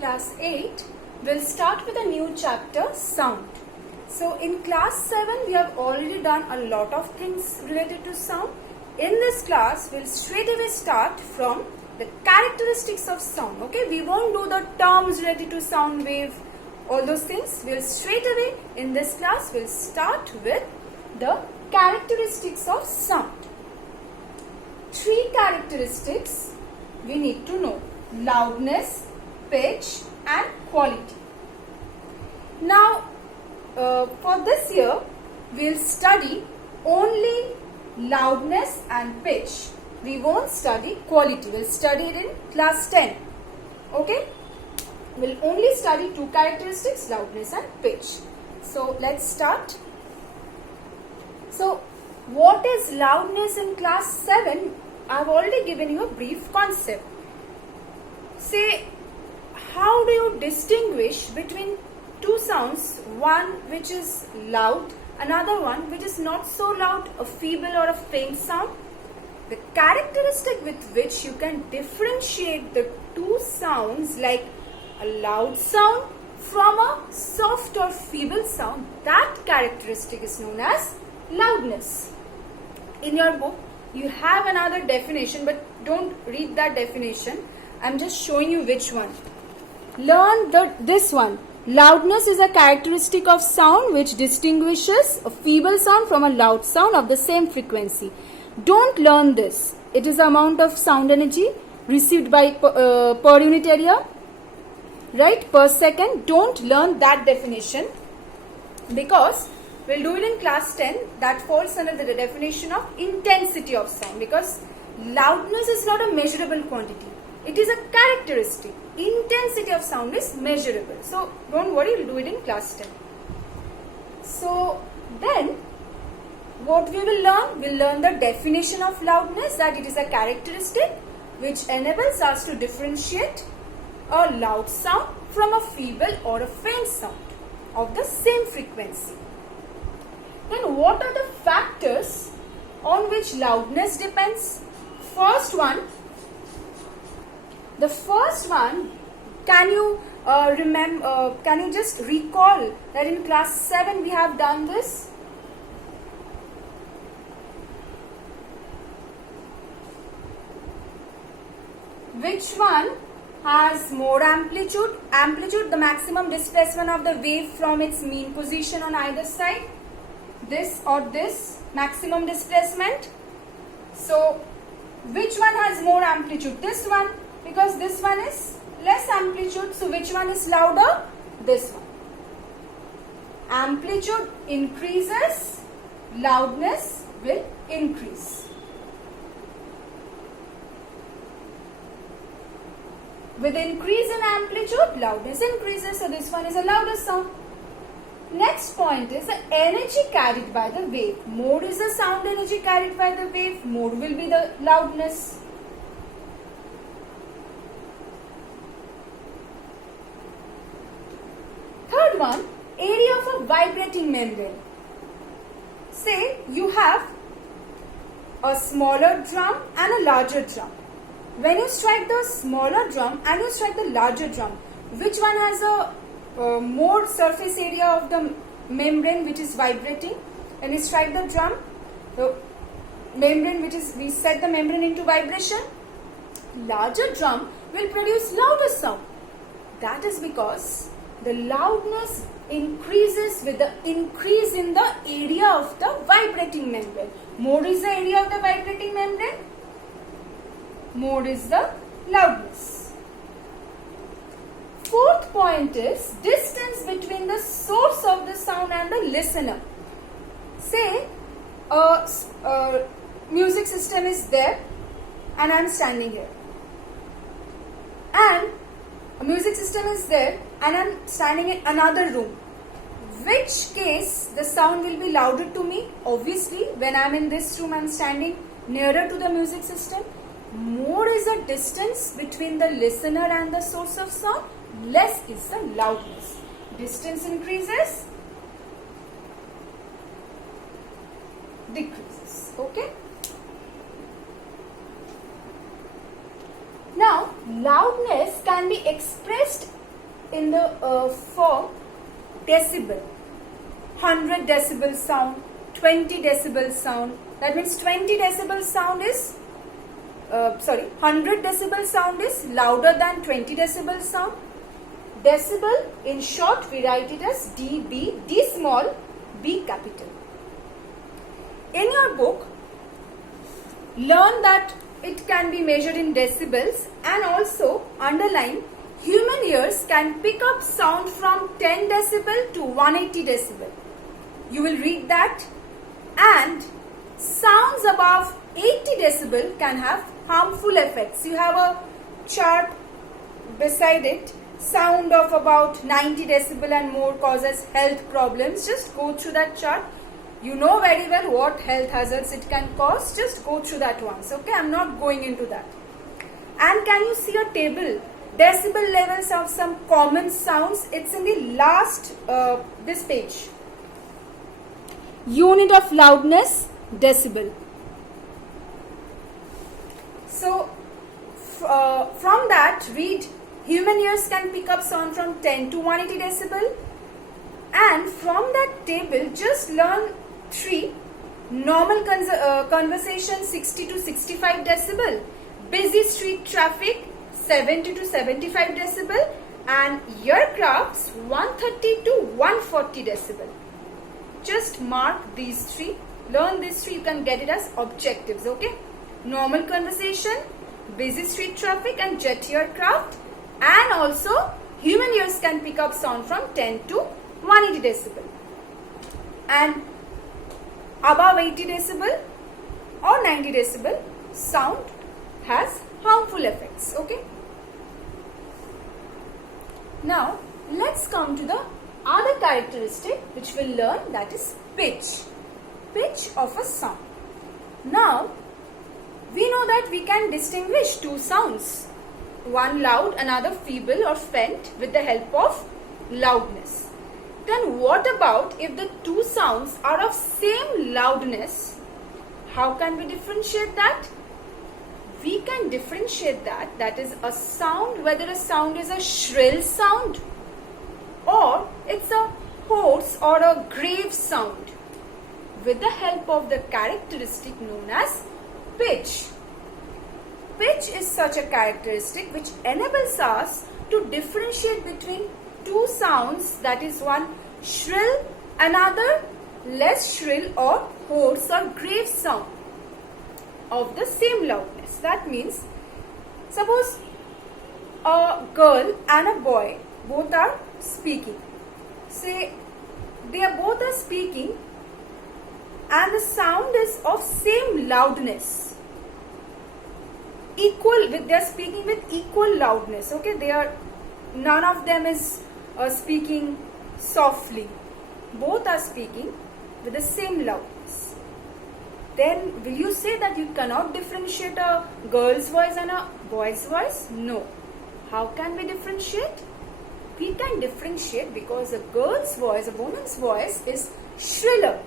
class 8, we'll start with a new chapter, sound. So in class 7, we have already done a lot of things related to sound. In this class, we'll straight away start from the characteristics of sound. Okay, we won't do the terms related to sound wave, all those things. We'll straight away in this class, we'll start with the characteristics of sound. 3 characteristics we need to know: loudness, pitch and quality. Now for this year we'll study only loudness and pitch. We won't study quality. We'll study it in class 10. Okay, we'll only study 2 characteristics, loudness and pitch. So let's start. So what is loudness in class 7? I've already given you a brief concept. Say, how do you distinguish between 2 sounds, one which is loud, another one which is not so loud, a feeble or a faint sound? The characteristic with which you can differentiate the 2 sounds, like a loud sound from a soft or feeble sound, that characteristic is known as loudness. In your book, you have another definition, but don't read that definition. I'm just showing you which one. Learn this one. Loudness is a characteristic of sound which distinguishes a feeble sound from a loud sound of the same frequency. Don't learn this. It is the amount of sound energy received by per unit area, right, per second. Don't learn that definition, because we'll do it in class 10. That falls under the definition of intensity of sound, because loudness is not a measurable quantity. It is a characteristic. Intensity of sound is measurable. So don't worry, we'll do it in class 10. So then what we will learn? We'll learn the definition of loudness, that it is a characteristic which enables us to differentiate a loud sound from a feeble or a faint sound of the same frequency. Then what are the factors on which loudness depends? The first one, can you remember? Can you just recall that in class 7 we have done this? Which one has more amplitude? Amplitude, the maximum displacement of the wave from its mean position on either side. This or this maximum displacement. So which one has more amplitude? This one, because this one is less amplitude. So which one is louder? This one. Amplitude increases, loudness will increase. With increase in amplitude, loudness increases. So this one is a louder sound. Next point is the energy carried by the wave. More is the sound energy carried by the wave, more will be the loudness. Third one, area of a vibrating membrane. Say you have a smaller drum and a larger drum. When you strike the smaller drum and you strike the larger drum, which one has a more surface area of the membrane which is vibrating? When we strike the drum, the membrane we set the membrane into vibration, larger drum will produce louder sound. That is because the loudness increases with the increase in the area of the vibrating membrane. More is the area of the vibrating membrane, more is the loudness. Fourth point is distance between the source of the sound and the listener. Say a music system is there and I am standing here. And a music system is there and I am standing in another room. Which case the sound will be louder to me? Obviously, when I am in this room, I am standing nearer to the music system. More is the distance between the listener and the source of sound, less is the loudness. Distance increases, decreases. Okay. Now, loudness can be expressed in the form decibel. 100 decibel sound, 20 decibel sound. That means 20 decibel sound is 100 decibel sound is louder than 20 decibel sound. Decibel, in short, we write it as dB, D small, B capital. In your book, learn that it can be measured in decibels, and also underline human ears can pick up sound from 10 decibel to 180 decibel. You will read that. And sounds above 80 decibel can have harmful effects. You have a chart beside it. Sound of about 90 decibel and more causes health problems. Just go through that chart. You know very well what health hazards it can cause. Just go through that once. Okay, I'm not going into that. And can you see a table? Decibel levels of some common sounds. It's in the last this page. Unit of loudness, decibel. So from that, read human ears can pick up sound from 10 to 180 decibel. And from that table, just learn 3. Normal conversation 60 to 65 decibel. Busy street traffic 70 to 75 decibel. And aircrafts 130 to 140 decibel. Just mark these 3. Learn these 3. You can get it as objectives. Okay. Normal conversation, busy street traffic and jet aircraft. And also human ears can pick up sound from 10 to 180 decibel. And above 80 decibel or 90 decibel, sound has harmful effects. Okay. Now let's come to the other characteristic which we'll learn, that is pitch. Pitch of a sound. Now we know that we can distinguish 2 sounds. One loud, another feeble or faint with the help of loudness. Then what about if the 2 sounds are of same loudness? How can we differentiate that? We can differentiate that is a sound, whether a sound is a shrill sound or it's a hoarse or a grave sound, with the help of the characteristic known as pitch. Pitch is such a characteristic which enables us to differentiate between 2 sounds, that is one shrill, another less shrill or hoarse or grave sound of the same loudness. That means, suppose a girl and a boy both are speaking. Say they are both are speaking and the sound is of same loudness, equal, with they are speaking with equal loudness. Okay, they are, none of them is speaking softly, both are speaking with the same loudness. Then will you say that you cannot differentiate a girl's voice and a boy's voice? No. How can we differentiate? We can differentiate because a girl's voice, a woman's voice is shriller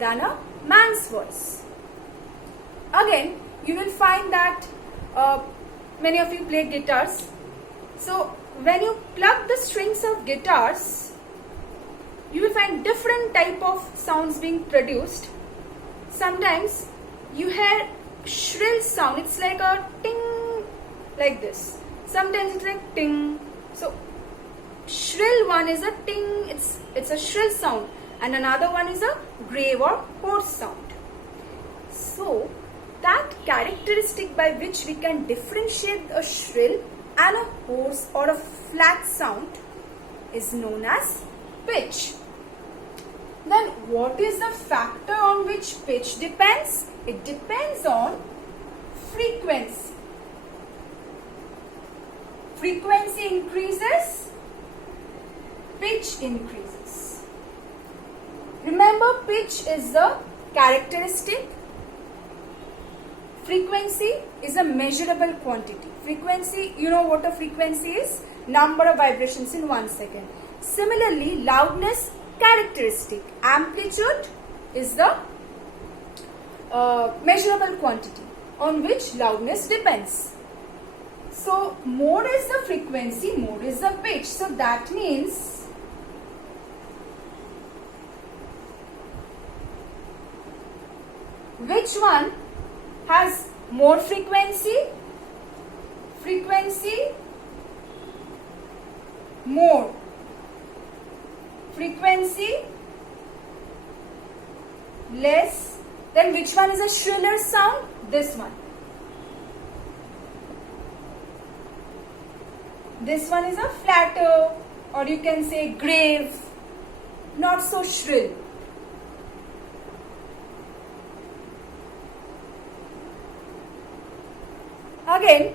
than a man's voice. Again, you will find that many of you play guitars. So when you plug the strings of guitars, you will find different type of sounds being produced. Sometimes you hear shrill sound, it's like a ting, like this. Sometimes it's like ting. So shrill one is a ting, it's a shrill sound, and another one is a grave or hoarse sound. So that characteristic by which we can differentiate a shrill and a hoarse or a flat sound is known as pitch. Then what is the factor on which pitch depends? It depends on frequency. Frequency increases, pitch increases. Remember, pitch is the characteristic. Frequency is a measurable quantity. Frequency, you know what a frequency is? Number of vibrations in 1 second. Similarly, loudness, characteristic. Amplitude is the measurable quantity on which loudness depends. So mode is the frequency, mode is the pitch. So that means which one has more frequency? Frequency, more. Frequency, less. Then which one is a shriller sound? This one. This one is a flatter, or you can say grave, not so shrill. Again,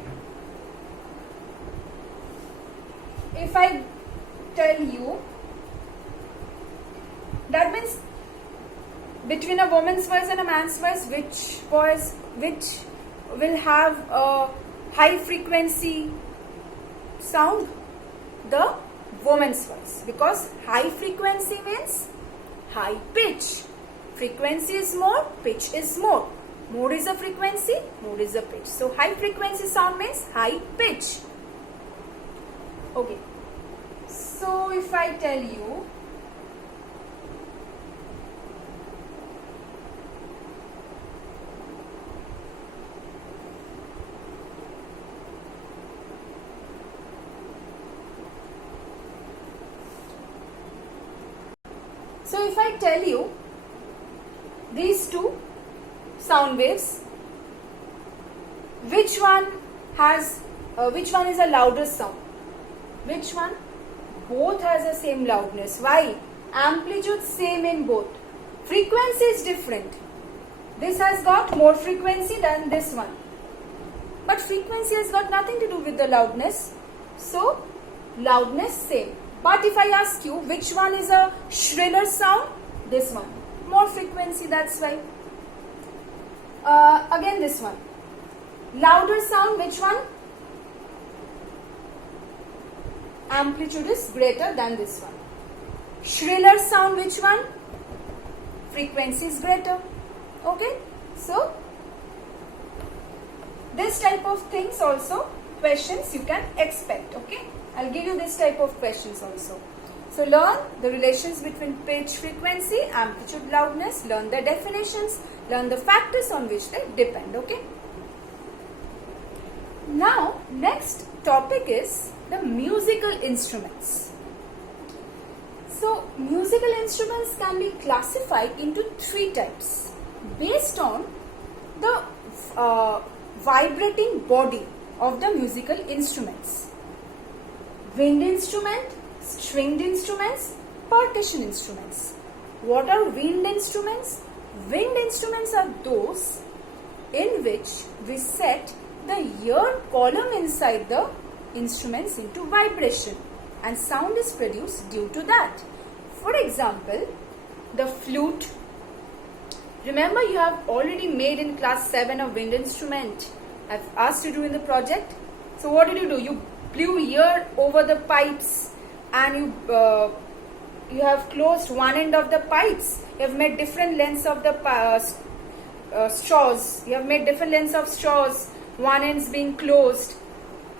if I tell you, that means between a woman's voice and a man's voice, which will have a high frequency sound? The woman's voice, because high frequency means high pitch. Frequency is more, pitch is more. Mode is a frequency, mode is a pitch. So high frequency sound means high pitch. Okay. So if I tell you, these two sound waves, which one is a louder sound? Which one? Both has the same loudness. Why? Amplitude same in both. Frequency is different. This has got more frequency than this one. But frequency has got nothing to do with the loudness. So, loudness same. But if I ask you which one is a shriller sound? This one. More frequency, that's why. Again this one. Louder sound, which one? Amplitude is greater than this one. Shriller sound, which one? Frequency is greater. Okay? So, this type of things also, questions you can expect. Okay? I'll give you this type of questions also. So, learn the relations between pitch, frequency, amplitude, loudness. Learn the definitions. Learn the factors on which they depend. Okay? Now, next topic is the musical instruments. So, musical instruments can be classified into three types based on the vibrating body of the musical instruments. Wind instrument, stringed instruments, percussion instruments. What are wind instruments? Wind instruments are those in which we set the ear column inside the instruments into vibration and sound is produced due to that. For example, the flute. Remember, you have already made in class 7 a wind instrument. I've asked you to do in the project. So what did you do? You blew air over the pipes and you have closed one end of the pipes. You have made different lengths of the straws. You have made different lengths of straws. One end's being closed.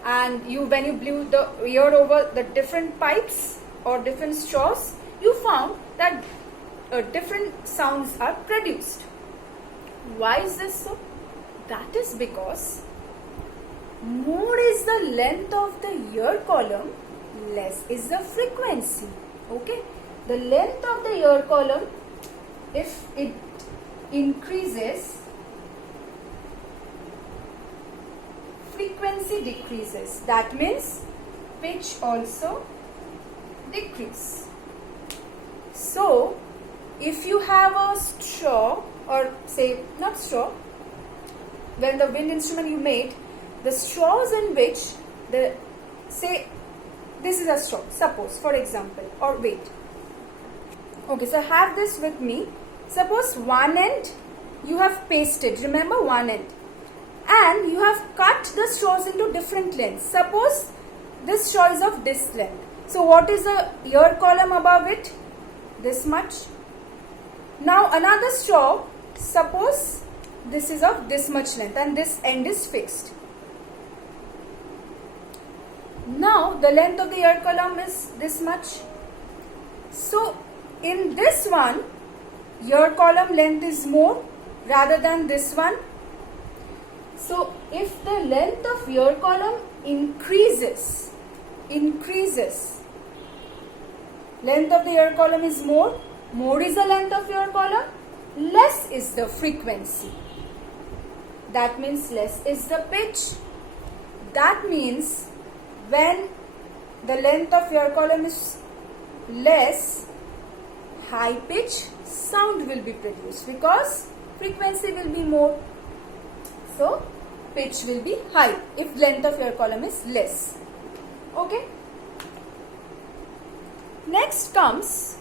And when you blew the air over the different pipes or different straws, you found that different sounds are produced. Why is this so? That is because more is the length of the ear column, less is the frequency. Okay? The length of the ear column, if it increases, frequency decreases. That means pitch also decrease. So, if you have a straw, or say not straw, when the wind instrument you made, the straws in which say this is a straw, suppose, for example, or wait. Okay, so have this with me. Suppose one end you have pasted, remember one end, and you have cut the straws into different lengths. Suppose this straw is of this length. So what is the ear column above it? This much. Now another straw, suppose this is of this much length and this end is fixed. Now the length of the ear column is this much. So in this one, ear column length is more rather than this one. So if the length of ear column increases, length of the ear column is more is the length of ear column, less is the frequency. That means less is the pitch. That means when the length of ear column is less, high pitch sound will be produced because frequency will be more. So pitch will be high if length of ear column is less. Okay. Next comes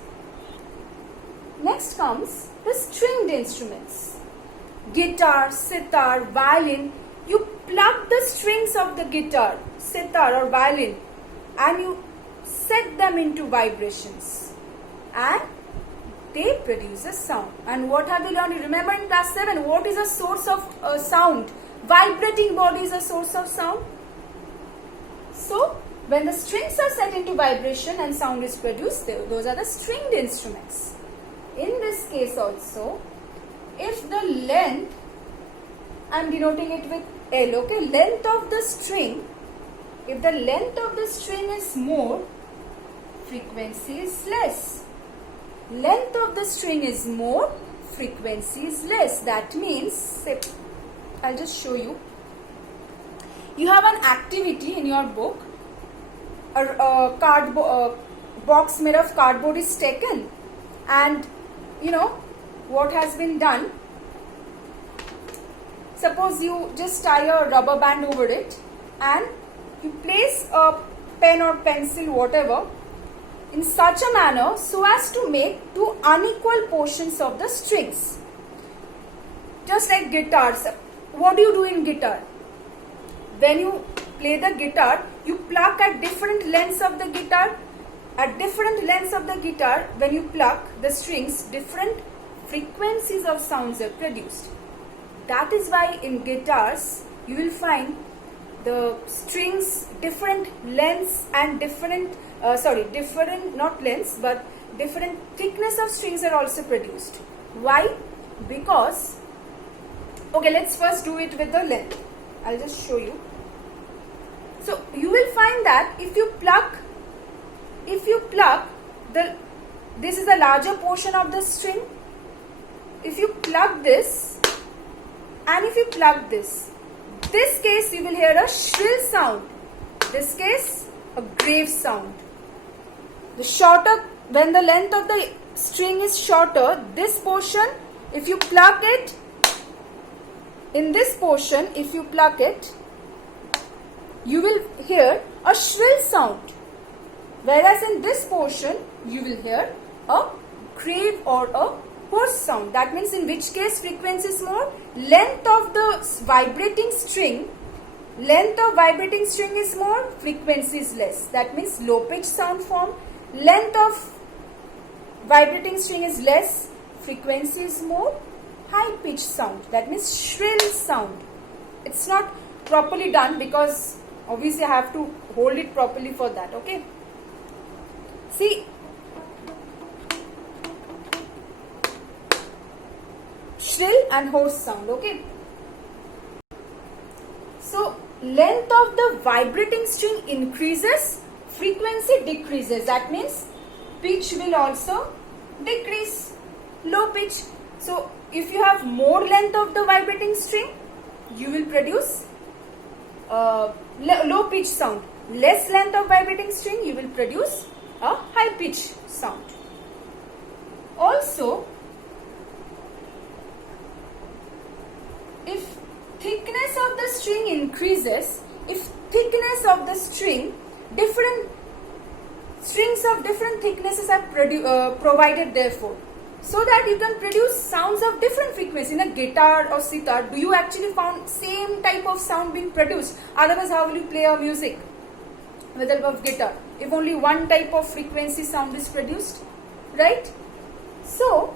the stringed instruments. Guitar, sitar, violin. You pluck the strings of the guitar, sitar or violin and you set them into vibrations and they produce a sound. And what have we learned? Remember in class 7, what is a source of sound? Vibrating body is a source of sound. So when the strings are set into vibration and sound is produced, those are the stringed instruments. In this case also, if the length, I am denoting it with L, okay, length of the string, if the length of the string is more, frequency is less. Length of the string is more, frequency is less. That means, I'll just show you. You have an activity in your book. A cardboard box made of cardboard is taken, and you know what has been done. Suppose you just tie a rubber band over it and you place a pen or pencil, whatever, in such a manner so as to make two unequal portions of the strings. Just like guitars. What do you do in guitar? When you play the guitar, you pluck at different lengths of the guitar. At different lengths of the guitar, when you pluck the strings, different frequencies of sounds are produced. That is why in guitars, you will find the strings different lengths and different thickness of strings are also produced. Why? Because, okay, let's first do it with the length. I'll just show you. So you will find that if you pluck this is a larger portion of the string. If you pluck this and if you pluck this case you will hear a shrill sound. This case a grave sound. The shorter, when the length of the string is shorter, this portion, if you pluck it, in this portion, if you pluck it, you will hear a shrill sound. Whereas in this portion, you will hear a grave or a hoarse sound. That means in which case frequency is more? Length of the vibrating string is more, frequency is less. That means low pitch sound form. Length of vibrating string is less, frequency is more, high pitch sound. That means shrill sound. It's not properly done because obviously I have to hold it properly for that. Okay. See, shrill and hoarse sound. Okay. So length of the vibrating string increases, frequency decreases. That means pitch will also decrease, low pitch. So if you have more length of the vibrating string, you will produce low pitch sound. Less length of vibrating string, you will produce a high pitch sound. Also, if thickness of the string increases, different strings of different thicknesses are provided therefore, so that you can produce sounds of different frequency. In a guitar or sitar, do you actually found same type of sound being produced? Otherwise, how will you play a music with the help of guitar if only one type of frequency sound is produced, right? So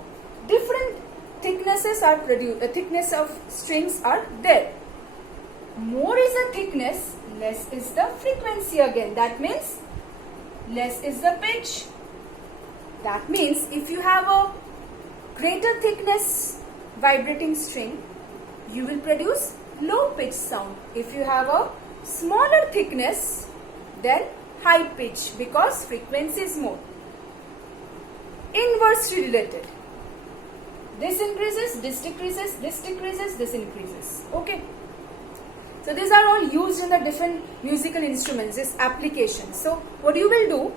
different thicknesses are produced, thickness of strings are there. more is the thickness, less is the frequency again. That means less is the pitch. That means if you have a greater thickness vibrating string, you will produce low pitch sound. If you have a smaller thickness, then high pitch, because frequency is more. Inversely related. This increases, this decreases, this decreases, this increases. Okay. So these are all used in the different musical instruments, this application. So what you will do,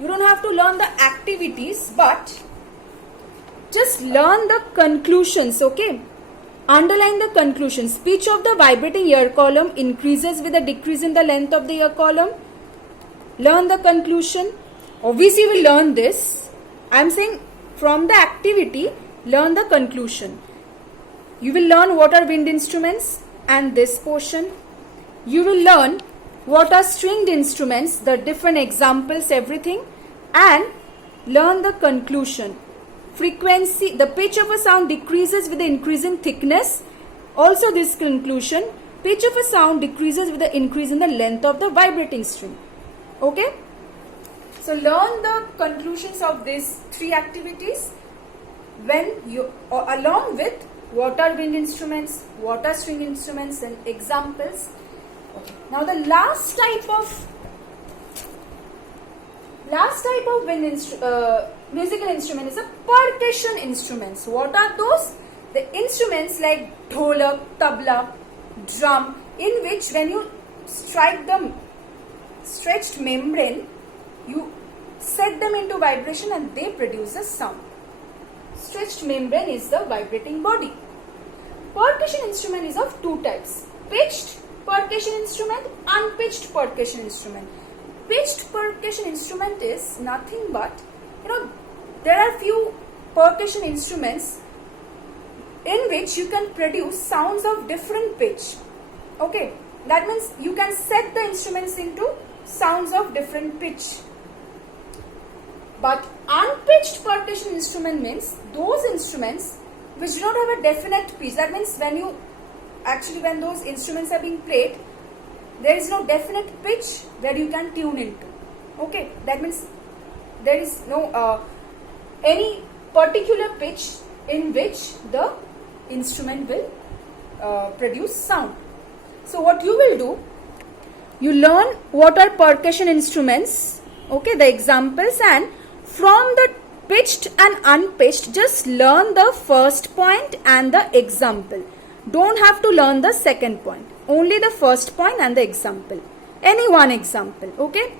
you don't have to learn the activities, but just learn the conclusions, okay? Underline the conclusions. Pitch of the vibrating ear column increases with a decrease in the length of the ear column. Learn the conclusion. Obviously, you will learn this. I am saying from the activity, learn the conclusion. You will learn what are wind instruments and this portion. You will learn what are stringed instruments, the different examples, everything, and learn the conclusion. Frequency, the pitch of a sound decreases with the increase in thickness. Also this conclusion, pitch of a sound decreases with the increase in the length of the vibrating string. Okay? So learn the conclusions of these three activities when you, along with what are wind instruments, what are string instruments, and examples. Okay. Now the last type of musical instrument is a percussion instruments. What are those? The instruments like dholak, tabla, drum, in which when you strike the stretched membrane, you set them into vibration and they produce a sound. Stretched membrane is the vibrating body. Percussion instrument is of two types: pitched percussion instrument, unpitched percussion instrument. Pitched percussion instrument is nothing but, there are few percussion instruments in which you can produce sounds of different pitch. Okay, that means you can set the instruments into sounds of different pitch. But unpitched percussion instrument means those instruments which do not have a definite pitch. That means when those instruments are being played, there is no definite pitch that you can tune into. Okay, that means there is no any particular pitch in which the instrument will produce sound. So what you will do, you learn what are percussion instruments, okay, the examples, and from the pitched and unpitched, just learn the first point and the example. Don't have to learn the second point. Only the first point and the example. Any one example, okay?